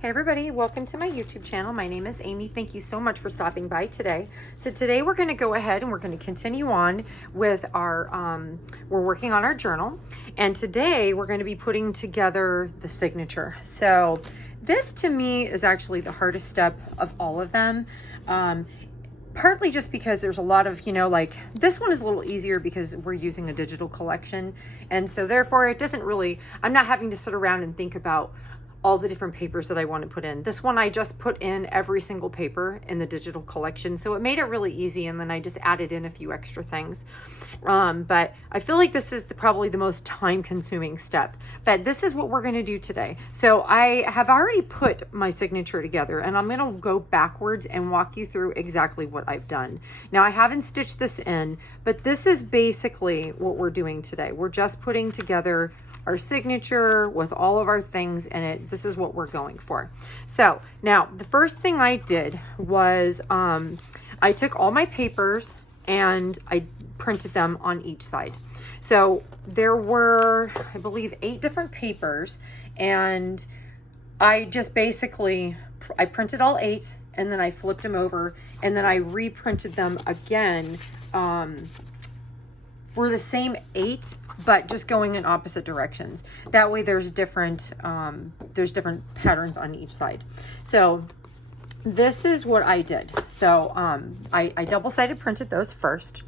Hey everybody, welcome to my YouTube channel. My name is Amy. Thank you so much for stopping by today. So today we're going to go ahead and we're going to continue on with our, we're working on our journal. And today we're going to be putting together the signature. So this to me is actually the hardest step of all of them. Partly just because there's a lot of, like this one is a little easier because we're using a digital collection. And so therefore it doesn't really, I'm not having to sit around and think about all the different papers that I want to put in. This one I just put in every single paper in the digital collection, so it made it really easy, and then I just added in a few extra things. But I feel like this is probably the most time-consuming step, but this is what we're going to do today. So I have already put my signature together, and I'm going to go backwards and walk you through exactly what I've done. Now I haven't stitched this in, but this is basically what we're doing today. We're just putting together our signature with all of our things in it. This is what we're going for. So now the first thing I did was I took all my papers and I printed them on each side. So there were, I believe, 8 different papers, and I just basically, I printed all 8 and then I flipped them over and then I reprinted them again for the same 8, but just going in opposite directions. That way there's different patterns on each side. So this is what I did. So I double-sided printed those first.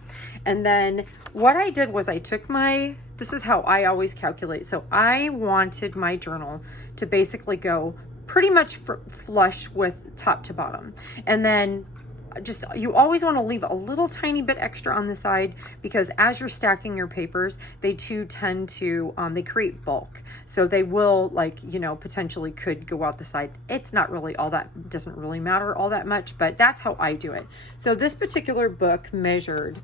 And then what I did was I took this is how I always calculate. So I wanted my journal to basically go pretty much flush with top to bottom. And then you always want to leave a little tiny bit extra on the side, because as you're stacking your papers, they too tend to, they create bulk. So they will, potentially could go out the side. It's not really doesn't really matter all that much, but that's how I do it. So this particular book measured,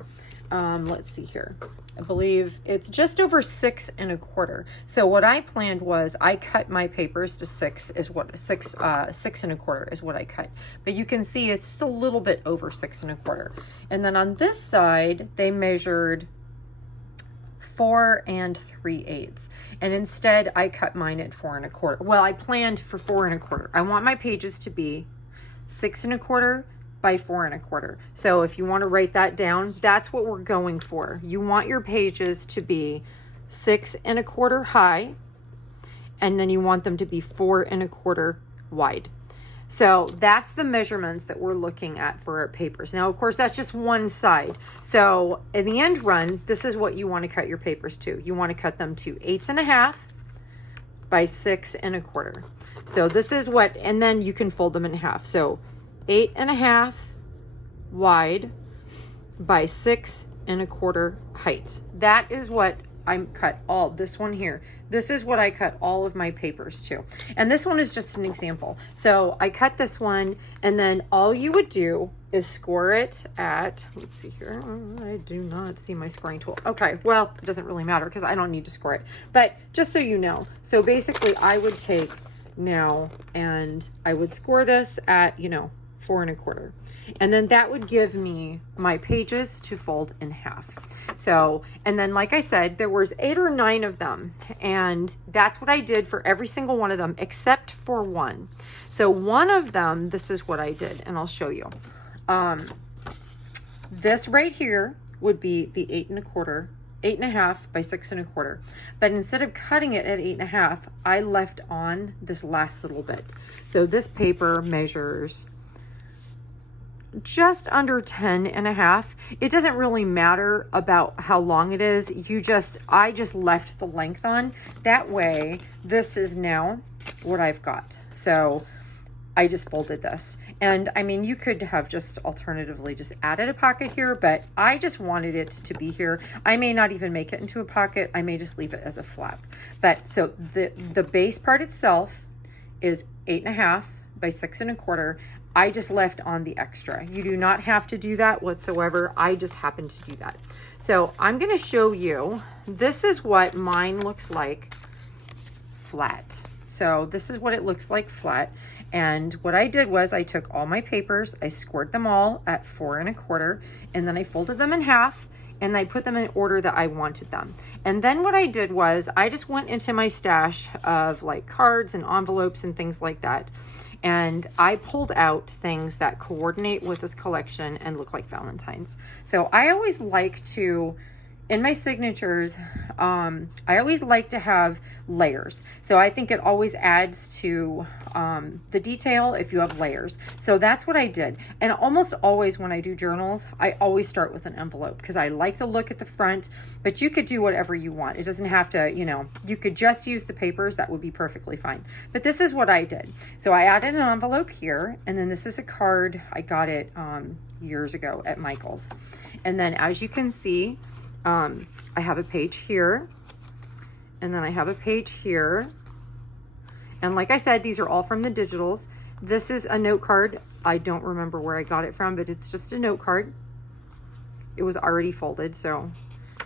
let's see here, I believe it's just over 6 1/4. So what I planned was I cut my papers to 6 1/4 is what I cut. But you can see it's just a little bit over 6 1/4. And then on this side, they measured 4 3/8. And instead I cut mine at 4 1/4. Well, I planned for 4 1/4. I want my pages to be 6 1/4 by 4 1/4. So if you want to write that down, that's what we're going for. You want your pages to be 6 1/4 high, and then you want them to be 4 1/4 wide. So that's the measurements that we're looking at for our papers. Now, of course, that's just one side. So in the end run, this is what you want to cut your papers to. You want to cut them to 8 1/2 by 6 1/4. So this is what, and then you can fold them in half. So 8 1/2 wide by 6 1/4 height. That is what I cut this one here. This is what I cut all of my papers to. And this one is just an example. So I cut this one, and then all you would do is score it at, let's see here. I do not see my scoring tool. Okay, well, it doesn't really matter because I don't need to score it. But just so you know, so basically I would take now and I would score this at, 4 1/4. And then that would give me my pages to fold in half. So, and then like I said, there was 8 or 9 of them, and that's what I did for every single one of them except for one. So one of them, this is what I did, and I'll show you. This right here would be the 8 1/2 by 6 1/4. But instead of cutting it at 8 1/2, I left on this last little bit. So this paper measures just under 10 1/2. It doesn't really matter about how long it is. I just left the length on. That way, this is now what I've got. So I just folded this. And I mean, you could have just alternatively just added a pocket here, but I just wanted it to be here. I may not even make it into a pocket. I may just leave it as a flap. But so the base part itself is 8 1/2 by 6 1/4. I just left on the extra. You do not have to do that whatsoever. I just happened to do that. So I'm going to show you, this is what mine looks like flat. So this is what it looks like flat. And what I did was I took all my papers, I scored them all at 4 1/4, and then I folded them in half, and I put them in order that I wanted them. And then what I did was I just went into my stash of like cards and envelopes and things like that. And I pulled out things that coordinate with this collection and look like Valentines. So I always like to, in my signatures, I always like to have layers. So I think it always adds to the detail if you have layers. So that's what I did. And almost always when I do journals, I always start with an envelope because I like the look at the front, but you could do whatever you want. It doesn't have to, you know, you could just use the papers. That would be perfectly fine. But this is what I did. So I added an envelope here, and then this is a card. I got it years ago at Michael's. And then as you can see, I have a page here, and then I have a page here. And like I said, these are all from the digitals. This is a note card. I don't remember where I got it from, but it's just a note card. It was already folded, so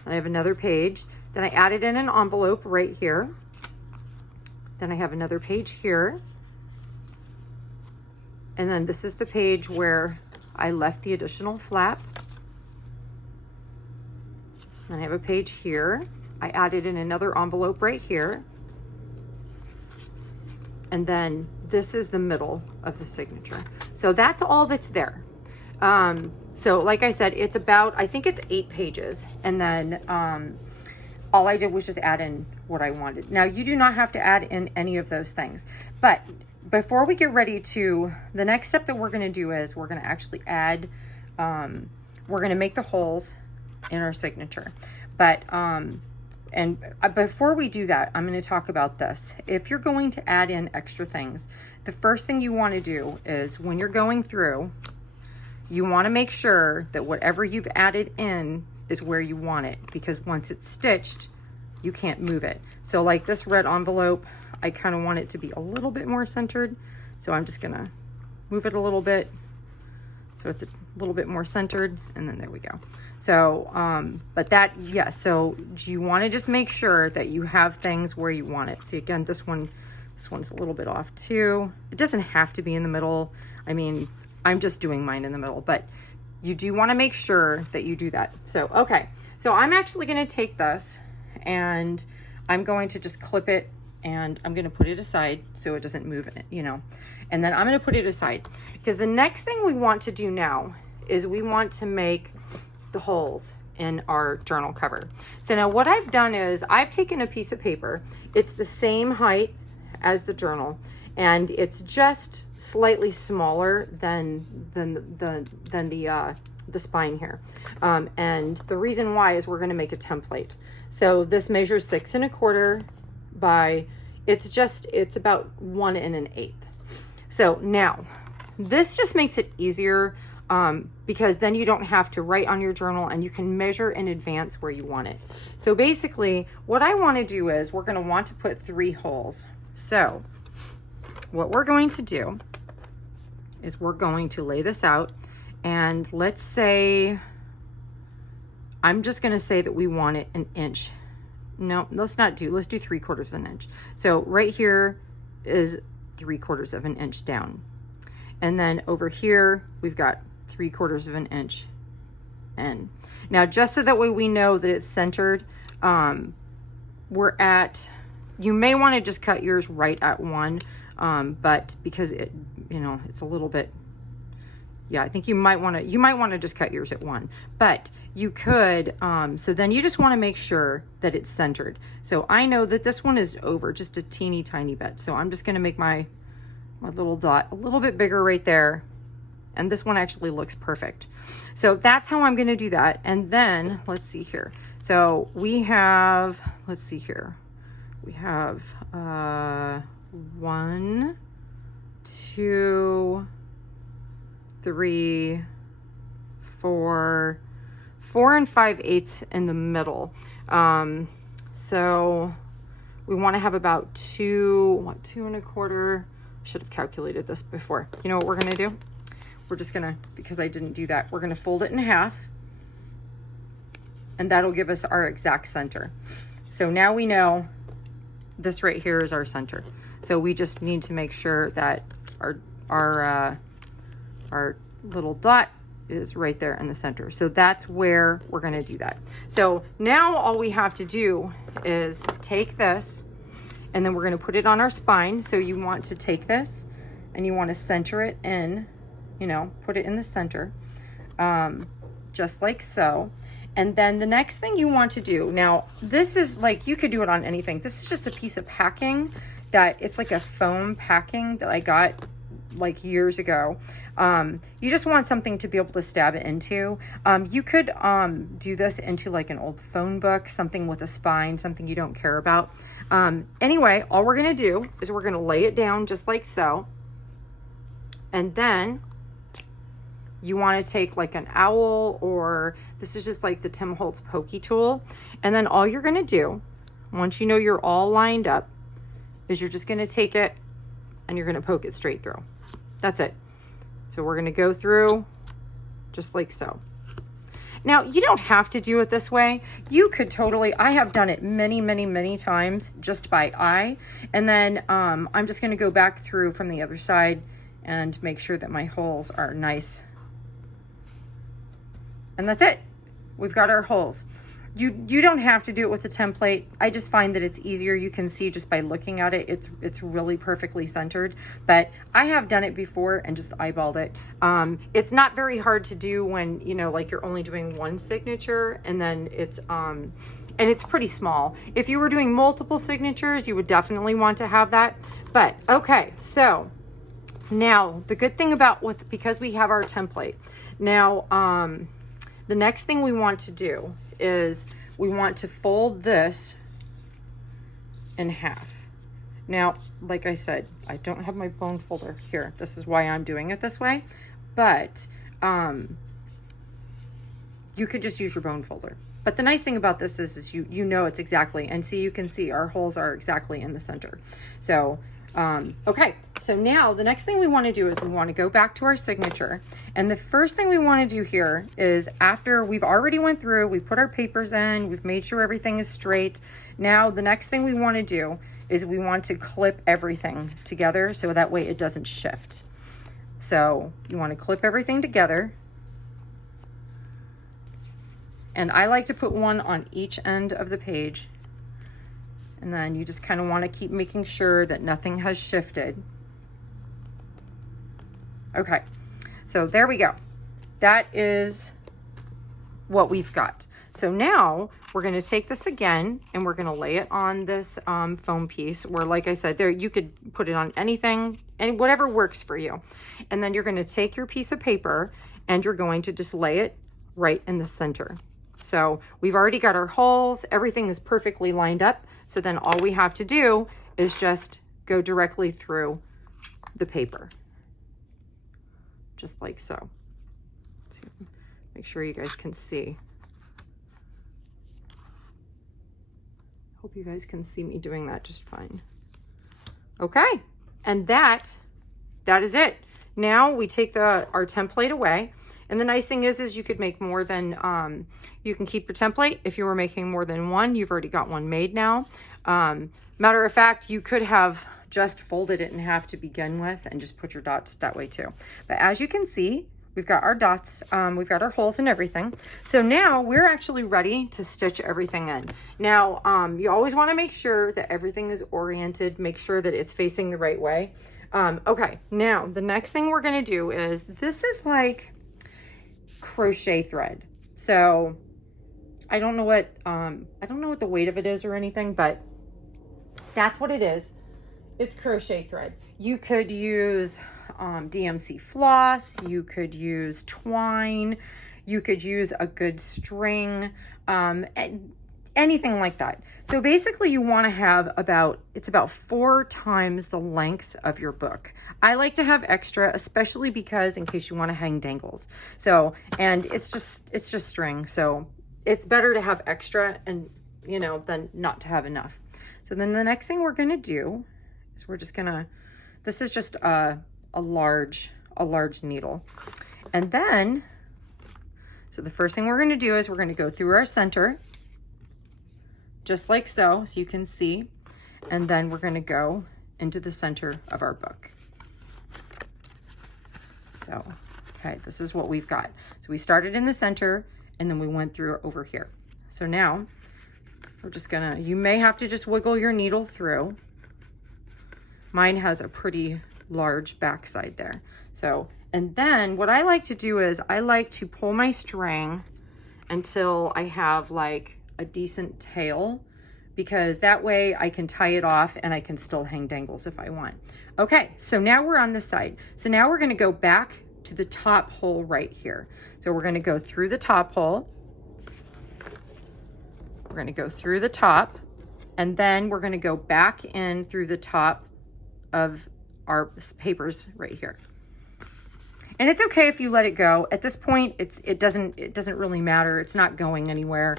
I have another page. Then I added in an envelope right here. Then I have another page here. And then this is the page where I left the additional flap. And I have a page here. I added in another envelope right here. And then this is the middle of the signature. So that's all that's there. So like I said, it's about, I think it's 8 pages. And then all I did was just add in what I wanted. Now you do not have to add in any of those things. But before we get ready to, the next step that we're gonna do is we're gonna actually add, we're gonna make the holes in our signature. But before we do that, I'm going to talk about this. If you're going to add in extra things, the first thing you want to do is when you're going through, you want to make sure that whatever you've added in is where you want it, because once it's stitched, you can't move it. So like this red envelope, I kind of want it to be a little bit more centered. So I'm just going to move it a little bit so it's a little bit more centered, and then there we go. So, but that, yeah, so you want to just make sure that you have things where you want it. See, again, this one's a little bit off too. It doesn't have to be in the middle. I mean, I'm just doing mine in the middle, but you do want to make sure that you do that. So, okay, so I'm actually going to take this and I'm going to just clip it, and I'm going to put it aside so it doesn't move in it, you know, and then I'm going to put it aside because the next thing we want to do now is we want to make the holes in our journal cover. So now what I've done is I've taken a piece of paper. It's the same height as the journal, and it's just slightly smaller than the spine here. And the reason why is we're going to make a template. So this measures 6 1/4 by, it's about 1 1/8. So now this just makes it easier because then you don't have to write on your journal, and you can measure in advance where you want it. So basically what I want to do is we're going to want to put 3 holes. So what we're going to do is we're going to lay this out, and let's say, I'm just going to say that we want it 1 inch. No, let's do 3/4 of an inch. So right here is 3/4 of an inch down. And then over here, we've got 3/4 of an inch in. Now, just so that way we know that it's centered, we're at, you may want to just cut yours right at 1, but because it, you know, it's a little bit, yeah, I think you might want to just cut yours at 1, but you could, so then you just want to make sure that it's centered. So I know that this one is over just a teeny tiny bit. So I'm just going to make my little dot a little bit bigger right there. And this one actually looks perfect. So that's how I'm going to do that. And then let's see here. So we have, let's see here. We have 1, 2, 3, 4 and 5/8 in the middle. So we want to have about 2 1/4. Should have calculated this before. You know what we're going to do? We're just going to, because I didn't do that, we're going to fold it in half, and that'll give us our exact center. So now we know this right here is our center. So we just need to make sure that our little dot is right there in the center. So that's where we're going to do that. So now all we have to do is take this, and then we're going to put it on our spine. So you want to take this and you want to center it in, you know, put it in the center, just like so. And then the next thing you want to do, now this is like, you could do it on anything. This is just a piece of packing that it's like a foam packing that I got like years ago. You just want something to be able to stab it into. You could do this into like an old phone book, something with a spine, something you don't care about. Anyway, all we're gonna do is we're gonna lay it down just like so. And then you want to take like an owl, or this is just like the Tim Holtz pokey tool. And then all you're going to do, once you know you're all lined up, is you're just going to take it and you're going to poke it straight through. That's it. So we're going to go through just like so. Now, you don't have to do it this way. You could totally, I have done it many, many, many times just by eye. And then I'm just going to go back through from the other side and make sure that my holes are nice. And that's it. We've got our holes. You don't have to do it with a template. I just find that it's easier. You can see just by looking at it, it's really perfectly centered. But I have done it before and just eyeballed it. It's not very hard to do when, you know, like you're only doing one signature, and then and it's pretty small. If you were doing multiple signatures, you would definitely want to have that. But okay, so now the good thing about because we have our template now, the next thing we want to do is we want to fold this in half. Now, like I said, I don't have my bone folder here. This is why I'm doing it this way. But you could just use your bone folder. But the nice thing about this is you know it's exactly, and see, you can see our holes are exactly in the center. So okay, so now the next thing we want to do is we want to go back to our signature. And the first thing we want to do here is, after we've already went through, we've put our papers in, we've made sure everything is straight. Now the next thing we want to do is we want to clip everything together so that way it doesn't shift. So you want to clip everything together. And I like to put one on each end of the page. And then you just kind of want to keep making sure that nothing has shifted. Okay, so there we go. That is what we've got. So now we're going to take this again and we're going to lay it on this foam piece, where, like I said, there you could put it on anything, and whatever works for you. And then you're going to take your piece of paper and you're going to just lay it right in the center. So we've already got our holes, everything is perfectly lined up. So then all we have to do is just go directly through the paper, just like so. Make sure you guys can see. Hope you guys can see me doing that just fine. Okay, and that is it. Now we take our template away. And the nice thing is you could make more than, you can keep your template. If you were making more than one, you've already got one made now. Matter of fact, you could have just folded it in half to begin with and just put your dots that way too. But as you can see, we've got our dots, we've got our holes and everything. So now we're actually ready to stitch everything in. Now, you always want to make sure that everything is oriented, make sure that it's facing the right way. Okay, now the next thing we're going to do is, this is like crochet thread. So I don't know what the weight of it is or anything, but that's what it is. It's crochet thread. You could use DMC floss, you could use twine, you could use a good string, anything like that. So basically you want to have about 4 times the length of your book. I like to have extra, especially because in case you want to hang dangles. So, and it's just string. So it's better to have extra, and you know, than not to have enough. So then the next thing we're going to do is we're just going to, this is just a large needle. And then, so the first thing we're going to do is we're going to go through our center, just like so you can see, and then we're going to go into the center of our book. So Okay, this is what we've got. So we started in the center and then we went through over here. So now we're just gonna, you may have to just wiggle your needle through. Mine has a pretty large backside there. So, and then what I like to do is I like to pull my string until I have like a decent tail, because that way I can tie it off and I can still hang dangles if I want. Okay, so now we're on this side. So now we're gonna go back to the top hole right here. So we're gonna go through the top hole. We're gonna go through the top, and then we're gonna go back in through the top of our papers right here. And it's okay if you let it go. At this point, it doesn't really matter. It's not going anywhere.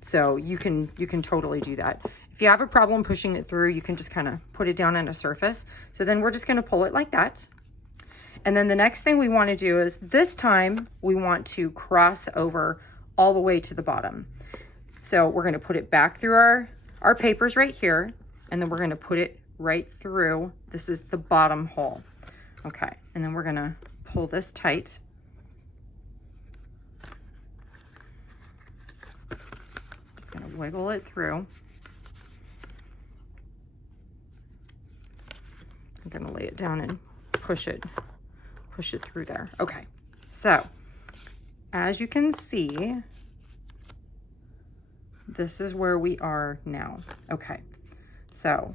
So you can totally do that. If you have a problem pushing it through, you can just kind of put it down on a surface. So then we're just gonna pull it like that. And then the next thing we wanna do is this time we want to cross over all the way to the bottom. So we're gonna put it back through our papers right here, and then we're gonna put it right through. This is the bottom hole. Okay, and then we're gonna pull this tight. Just gonna wiggle it through. I'm gonna lay it down and push it through there. Okay, so as you can see, this is where we are now. Okay, so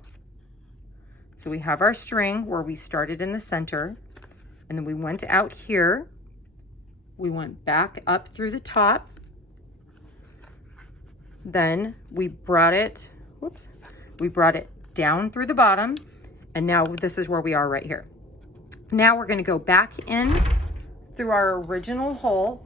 we have our string where we started in the center, and then we went out here. We went back up through the top. Then we brought it, we brought it down through the bottom, and now this is where we are right here. Now we're gonna go back in through our original hole